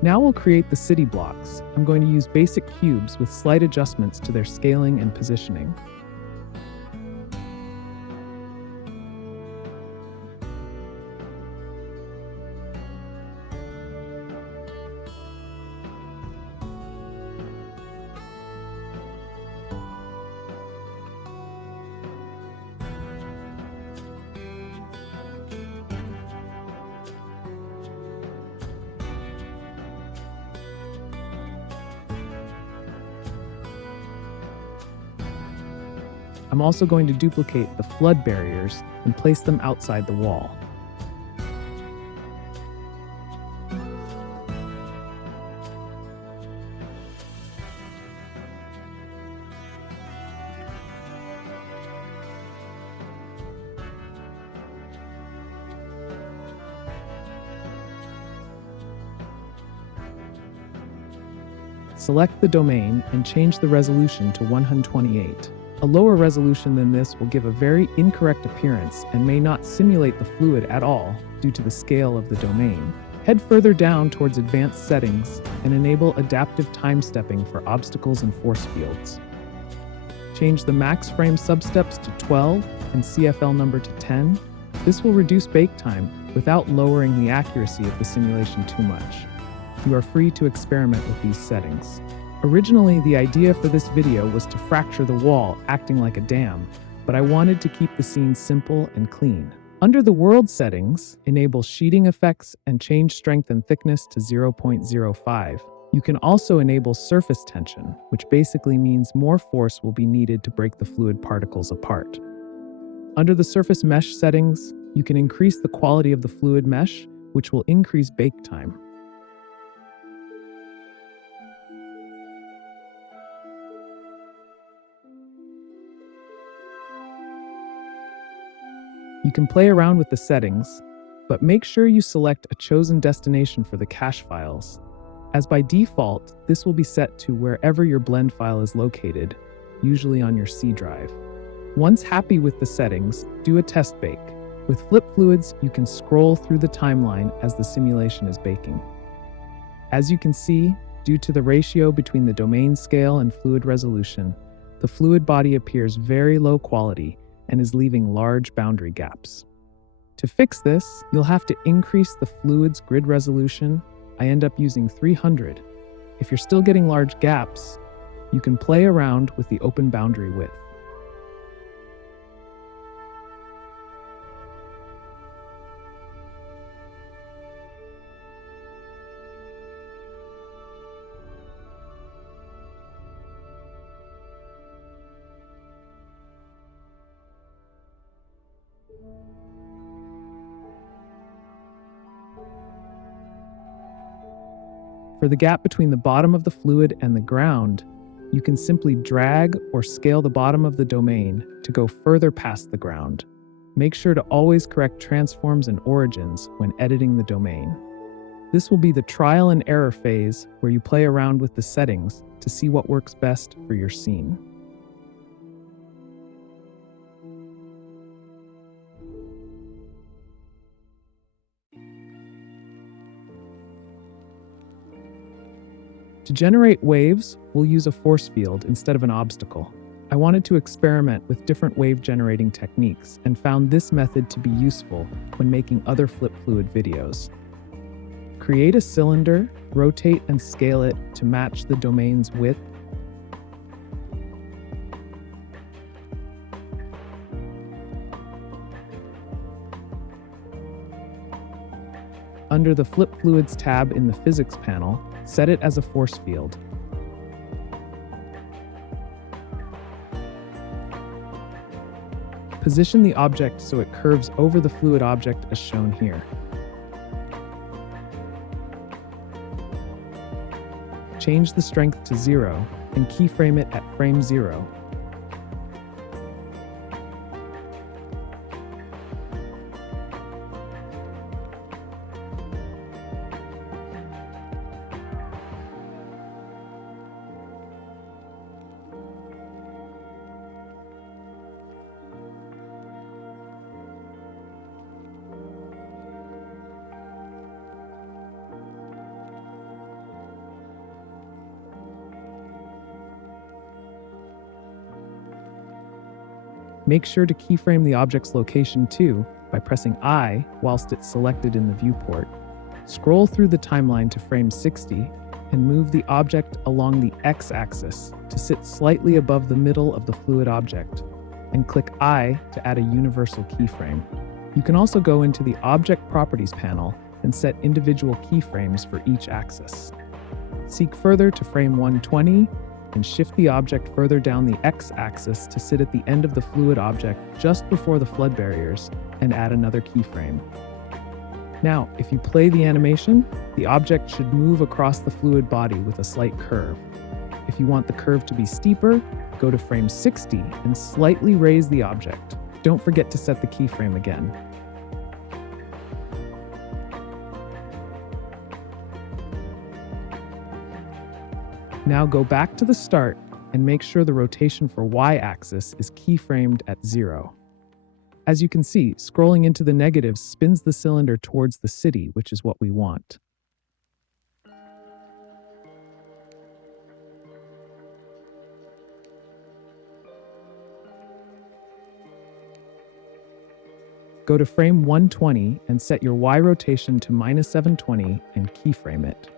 Now we'll create the city blocks. I'm going to use basic cubes with slight adjustments to their scaling and positioning. I'm also going to duplicate the flood barriers and place them outside the wall. Select the domain and change the resolution to 128. A lower resolution than this will give a very incorrect appearance and may not simulate the fluid at all due to the scale of the domain. Head further down towards advanced settings and enable adaptive time stepping for obstacles and force fields. Change the max frame substeps to 12 and CFL number to 10. This will reduce bake time without lowering the accuracy of the simulation too much. You are free to experiment with these settings. Originally, the idea for this video was to fracture the wall, acting like a dam, but I wanted to keep the scene simple and clean. Under the world settings, enable sheeting effects and change strength and thickness to 0.05. You can also enable surface tension, which basically means more force will be needed to break the fluid particles apart. Under the surface mesh settings, you can increase the quality of the fluid mesh, which will increase bake time. You can play around with the settings, but make sure you select a chosen destination for the cache files, as by default, this will be set to wherever your blend file is located, usually on your C drive. Once happy with the settings, do a test bake. With Flip Fluids, you can scroll through the timeline as the simulation is baking. As you can see, due to the ratio between the domain scale and fluid resolution, the fluid body appears very low quality and is leaving large boundary gaps. To fix this, you'll have to increase the fluid's grid resolution. I end up using 300. If you're still getting large gaps, you can play around with the open boundary width. For the gap between the bottom of the fluid and the ground, you can simply drag or scale the bottom of the domain to go further past the ground. Make sure to always correct transforms and origins when editing the domain. This will be the trial and error phase where you play around with the settings to see what works best for your scene. To generate waves, we'll use a force field instead of an obstacle. I wanted to experiment with different wave generating techniques and found this method to be useful when making other Flip Fluid videos. Create a cylinder, rotate and scale it to match the domain's width. Under the Flip Fluids tab in the Physics panel, set it as a force field. Position the object so it curves over the fluid object as shown here. Change the strength to 0 and keyframe it at frame 0. Make sure to keyframe the object's location too by pressing I whilst it's selected in the viewport. Scroll through the timeline to frame 60 and move the object along the x-axis to sit slightly above the middle of the fluid object, and click I to add a universal keyframe. You can also go into the Object Properties panel and set individual keyframes for each axis. Seek further to frame 120 and shift the object further down the x-axis to sit at the end of the fluid object just before the flood barriers, and add another keyframe. Now, if you play the animation, the object should move across the fluid body with a slight curve. If you want the curve to be steeper, go to frame 60 and slightly raise the object. Don't forget to set the keyframe again. Now go back to the start and make sure the rotation for y-axis is keyframed at 0. As you can see, scrolling into the negatives spins the cylinder towards the city, which is what we want. Go to frame 120 and set your Y rotation to -720 and keyframe it.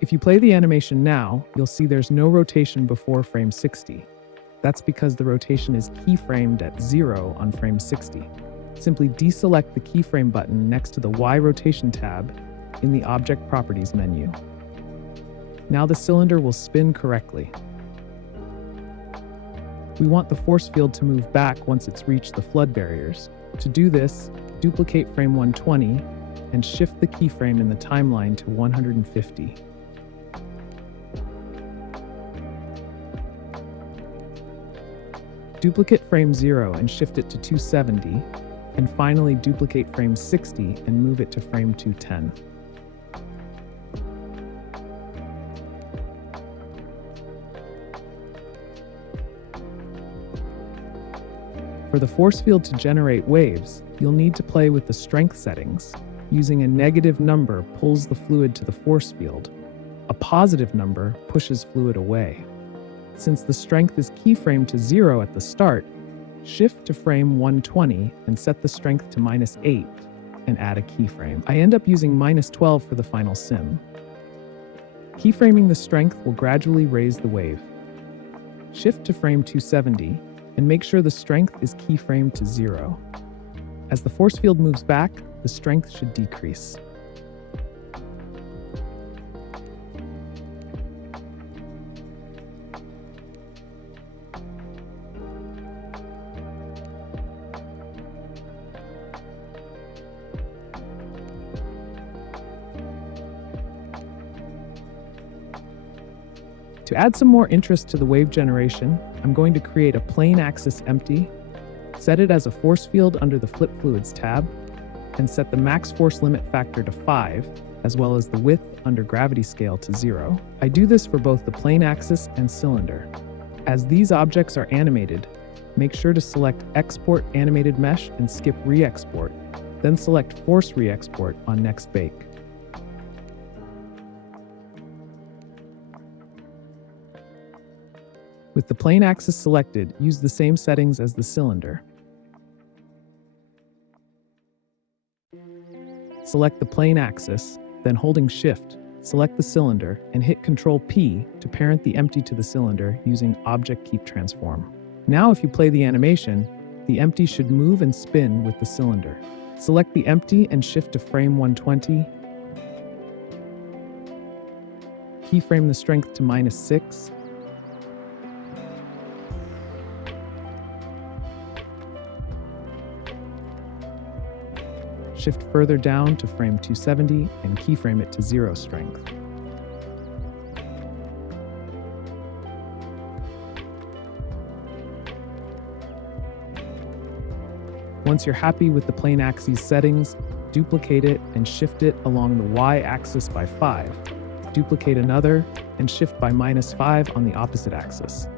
If you play the animation now, you'll see there's no rotation before frame 60. That's because the rotation is keyframed at 0 on frame 60. Simply deselect the keyframe button next to the Y rotation tab in the Object Properties menu. Now the cylinder will spin correctly. We want the force field to move back once it's reached the flood barriers. To do this, duplicate frame 120 and shift the keyframe in the timeline to 150. Duplicate frame 0 and shift it to 270, and finally duplicate frame 60 and move it to frame 210. For the force field to generate waves, you'll need to play with the strength settings. Using a negative number pulls the fluid to the force field. A positive number pushes fluid away. Since the strength is keyframed to 0 at the start, shift to frame 120 and set the strength to -8 and add a keyframe. I end up using -12 for the final sim. Keyframing the strength will gradually raise the wave. Shift to frame 270 and make sure the strength is keyframed to 0. As the force field moves back, the strength should decrease. To add some more interest to the wave generation, I'm going to create a plane axis empty, set it as a force field under the Flip Fluids tab, and set the max force limit factor to 5, as well as the width under gravity scale to 0. I do this for both the plane axis and cylinder. As these objects are animated, make sure to select Export Animated Mesh and skip Re-export, then select Force Re-export on Next Bake. With the plane axis selected, use the same settings as the cylinder. Select the plane axis, then holding Shift, select the cylinder and hit Ctrl-P to parent the empty to the cylinder using Object Keep Transform. Now if you play the animation, the empty should move and spin with the cylinder. Select the empty and shift to frame 120. Keyframe the strength to -6. Shift further down to frame 270 and keyframe it to 0 strength. Once you're happy with the plane axis settings, duplicate it and shift it along the y-axis by 5. Duplicate another and shift by -5 on the opposite axis.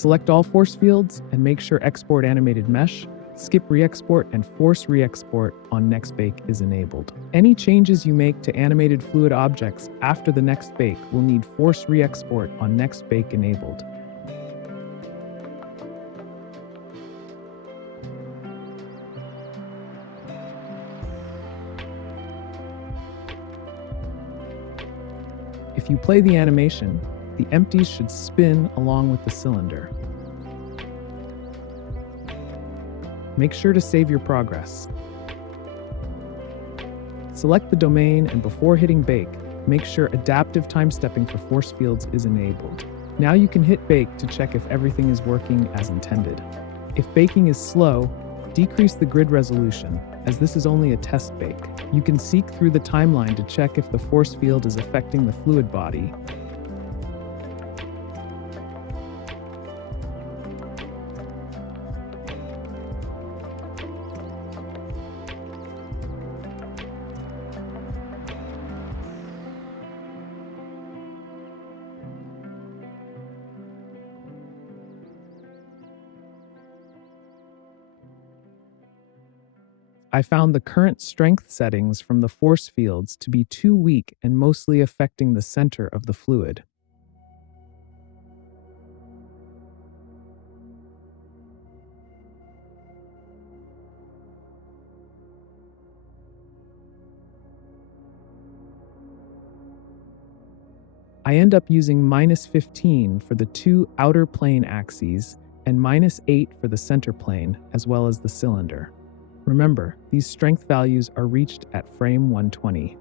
Select all force fields and make sure Export Animated Mesh, Skip Re-export, and Force Re-export on Next Bake is enabled. Any changes you make to animated fluid objects after the next bake will need Force Re-export on Next Bake enabled. If you play the animation, the empties should spin along with the cylinder. Make sure to save your progress. Select the domain, and before hitting bake, make sure adaptive time stepping for force fields is enabled. Now you can hit bake to check if everything is working as intended. If baking is slow, decrease the grid resolution, as this is only a test bake. You can seek through the timeline to check if the force field is affecting the fluid body. I found the current strength settings from the force fields to be too weak and mostly affecting the center of the fluid. I end up using -15 for the two outer plane axes and -8 for the center plane, as well as the cylinder. Remember, these strength values are reached at frame 120.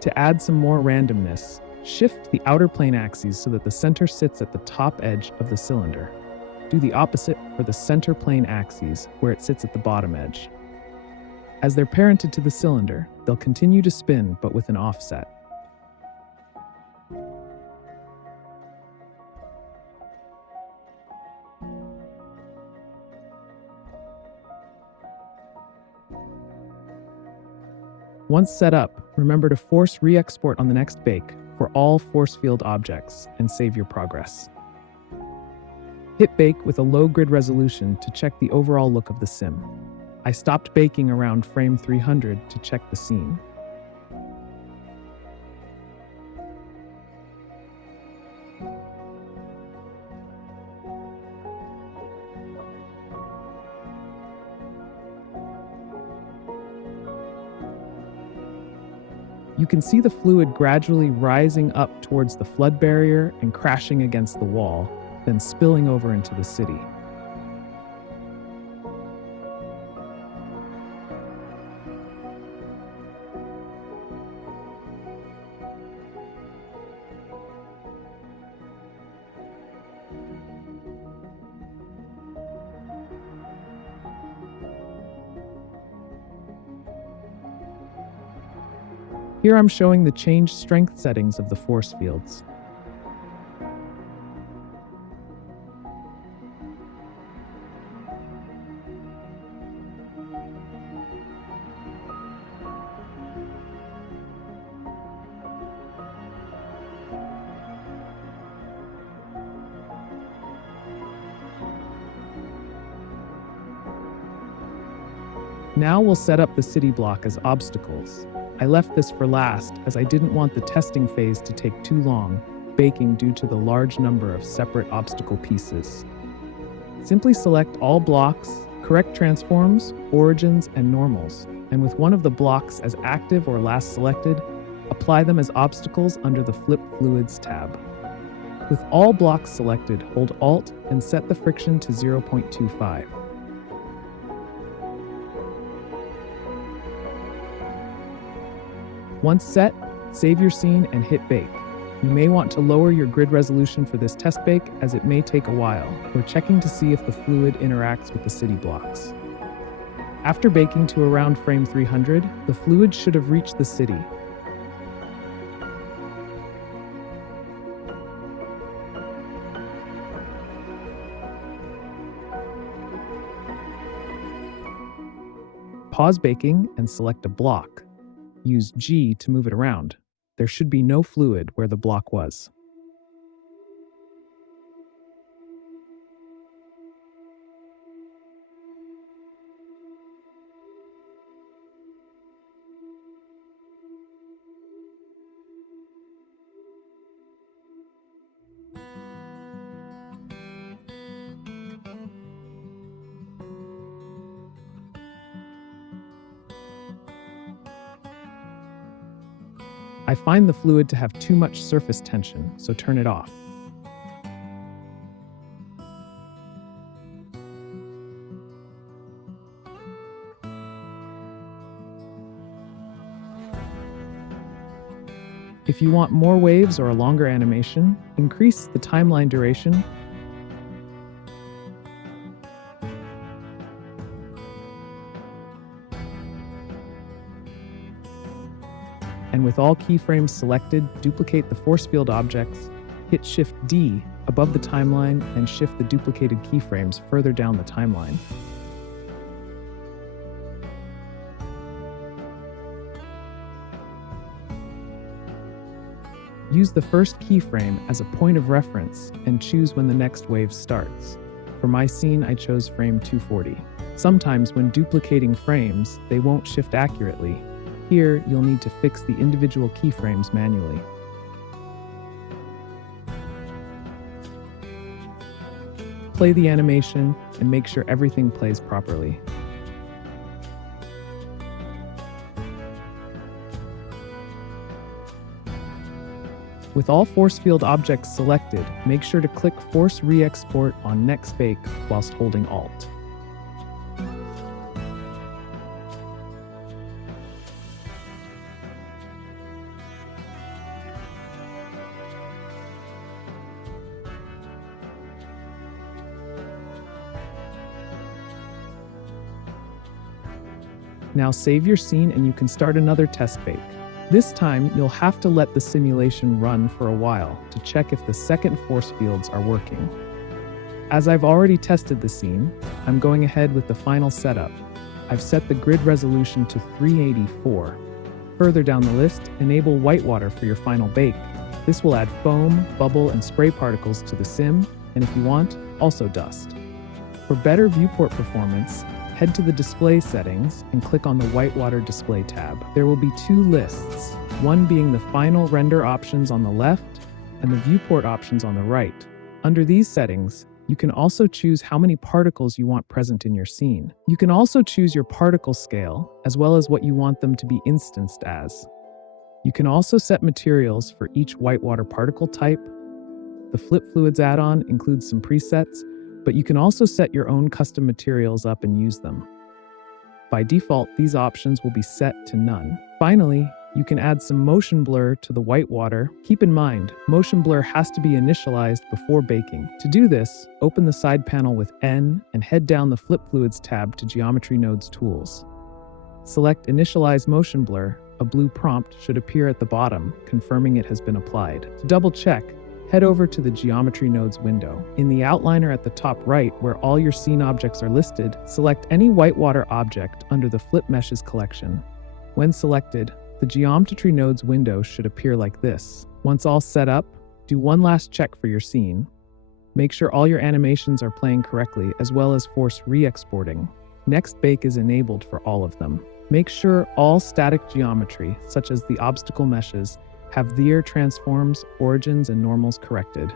To add some more randomness, shift the outer plane axes so that the center sits at the top edge of the cylinder. Do the opposite for the center plane axes, where it sits at the bottom edge. As they're parented to the cylinder, they'll continue to spin, but with an offset. Once set up, remember to force re-export on the next bake for all force field objects and save your progress. Hit bake with a low grid resolution to check the overall look of the sim. I stopped baking around frame 300 to check the scene. You can see the fluid gradually rising up towards the flood barrier and crashing against the wall, then spilling over into the city. Here I'm showing the changed strength settings of the force fields. Now we'll set up the city block as obstacles. I left this for last as I didn't want the testing phase to take too long, baking due to the large number of separate obstacle pieces. Simply select all blocks, correct transforms, origins, and normals, and with one of the blocks as active or last selected, apply them as obstacles under the Flip Fluids tab. With all blocks selected, hold Alt and set the friction to 0.25. Once set, save your scene and hit bake. You may want to lower your grid resolution for this test bake as it may take a while. We're checking to see if the fluid interacts with the city blocks. After baking to around frame 300, the fluid should have reached the city. Pause baking and select a block. Use G to move it around. There should be no fluid where the block was. I find the fluid to have too much surface tension, so turn it off. If you want more waves or a longer animation, increase the timeline duration. And with all keyframes selected, duplicate the force field objects, hit Shift D above the timeline, and shift the duplicated keyframes further down the timeline. Use the first keyframe as a point of reference and choose when the next wave starts. For my scene, I chose frame 240. Sometimes when duplicating frames, they won't shift accurately. Here, you'll need to fix the individual keyframes manually. Play the animation and make sure everything plays properly. With all force field objects selected, make sure to click Force Re-Export on Next Bake whilst holding Alt. Now save your scene and you can start another test bake. This time, you'll have to let the simulation run for a while to check if the second force fields are working. As I've already tested the scene, I'm going ahead with the final setup. I've set the grid resolution to 384. Further down the list, enable Whitewater for your final bake. This will add foam, bubble, and spray particles to the sim, and if you want, also dust. For better viewport performance, head to the display settings and click on the Whitewater display tab. There will be two lists, one being the final render options on the left and the viewport options on the right. Under these settings, you can also choose how many particles you want present in your scene. You can also choose your particle scale, as well as what you want them to be instanced as. You can also set materials for each Whitewater particle type. The FLUIDS add-on includes some presets, but you can also set your own custom materials up and use them. By default, these options will be set to none. Finally, you can add some motion blur to the Whitewater. Keep in mind, motion blur has to be initialized before baking. To do this, open the side panel with N and head down the FLUIDS tab to Geometry Nodes Tools. Select Initialize Motion Blur. A blue prompt should appear at the bottom, confirming it has been applied. To double check, head over to the Geometry Nodes window. In the outliner at the top right, where all your scene objects are listed, select any Whitewater object under the Flip Meshes collection. When selected, the Geometry Nodes window should appear like this. Once all set up, do one last check for your scene. Make sure all your animations are playing correctly, as well as force re-exporting. Next Bake is enabled for all of them. Make sure all static geometry, such as the obstacle meshes, have their transforms, origins, and normals corrected.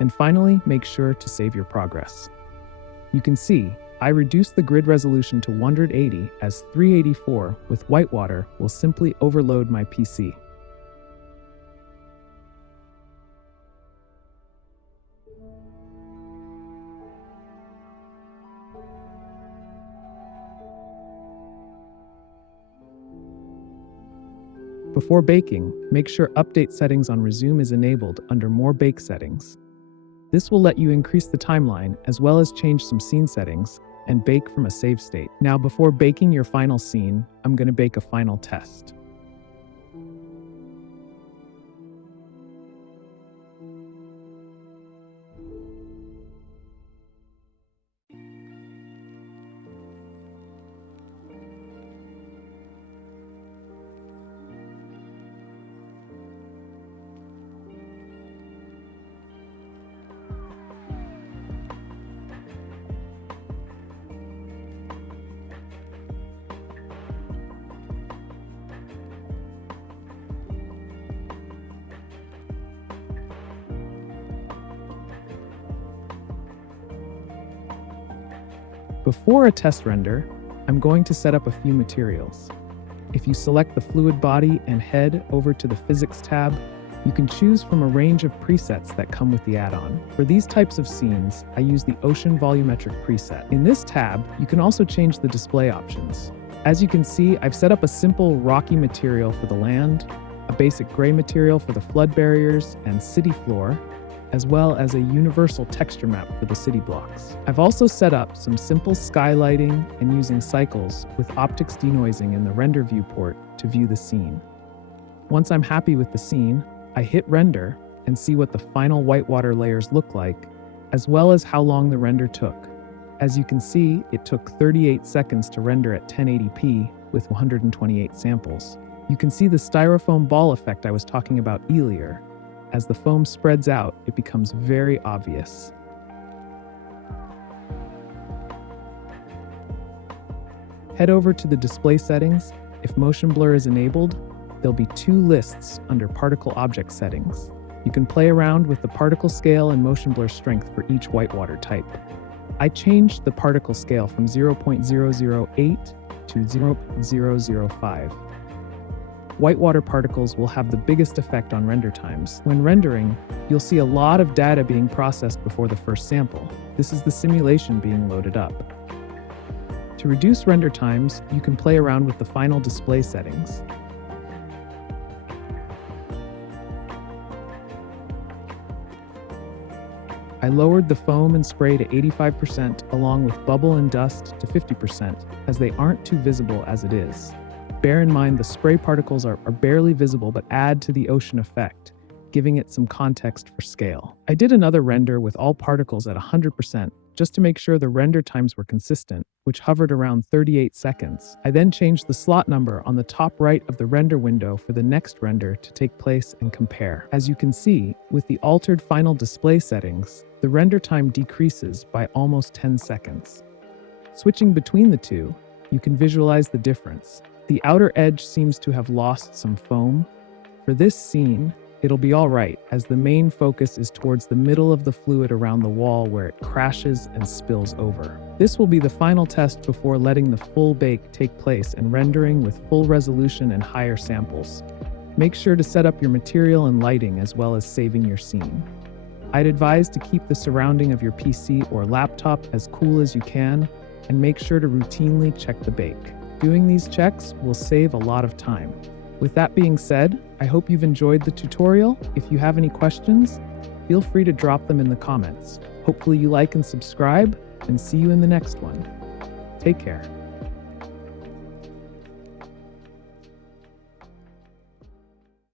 And finally, make sure to save your progress. You can see, I reduced the grid resolution to 180 as 384 with Whitewater will simply overload my PC. Before baking, make sure Update Settings on Resume is enabled under More Bake Settings. This will let you increase the timeline as well as change some scene settings and bake from a save state. Now, before baking your final scene, I'm going to bake a final test. Before a test render, I'm going to set up a few materials. If you select the fluid body and head over to the Physics tab, you can choose from a range of presets that come with the add-on. For these types of scenes, I use the Ocean Volumetric preset. In this tab, you can also change the display options. As you can see, I've set up a simple rocky material for the land, a basic gray material for the flood barriers and city floor, as well as a universal texture map for the city blocks. I've also set up some simple skylighting and using cycles with optics denoising in the render viewport to view the scene. Once I'm happy with the scene, I hit render and see what the final whitewater layers look like, as well as how long the render took. As you can see, it took 38 seconds to render at 1080p with 128 samples. You can see the styrofoam ball effect I was talking about earlier. As the foam spreads out, it becomes very obvious. Head over to the display settings. If motion blur is enabled, there'll be two lists under particle object settings. You can play around with the particle scale and motion blur strength for each whitewater type. I changed the particle scale from 0.008 to 0.005. Whitewater particles will have the biggest effect on render times. When rendering, you'll see a lot of data being processed before the first sample. This is the simulation being loaded up. To reduce render times, you can play around with the final display settings. I lowered the foam and spray to 85% along with bubble and dust to 50% as they aren't too visible as it is. Bear in mind the spray particles are barely visible but add to the ocean effect, giving it some context for scale. I did another render with all particles at 100% just to make sure the render times were consistent, which hovered around 38 seconds. I then changed the slot number on the top right of the render window for the next render to take place and compare. As you can see, with the altered final display settings, the render time decreases by almost 10 seconds. Switching between the two, you can visualize the difference. The outer edge seems to have lost some foam. For this scene, it'll be all right, as the main focus is towards the middle of the fluid around the wall where it crashes and spills over. This will be the final test before letting the full bake take place and rendering with full resolution and higher samples. Make sure to set up your material and lighting as well as saving your scene. I'd advise to keep the surrounding of your PC or laptop as cool as you can, and make sure to routinely check the bake. Doing these checks will save a lot of time. With that being said, I hope you've enjoyed the tutorial. If you have any questions, feel free to drop them in the comments. Hopefully you like and subscribe, and see you in the next one. Take care.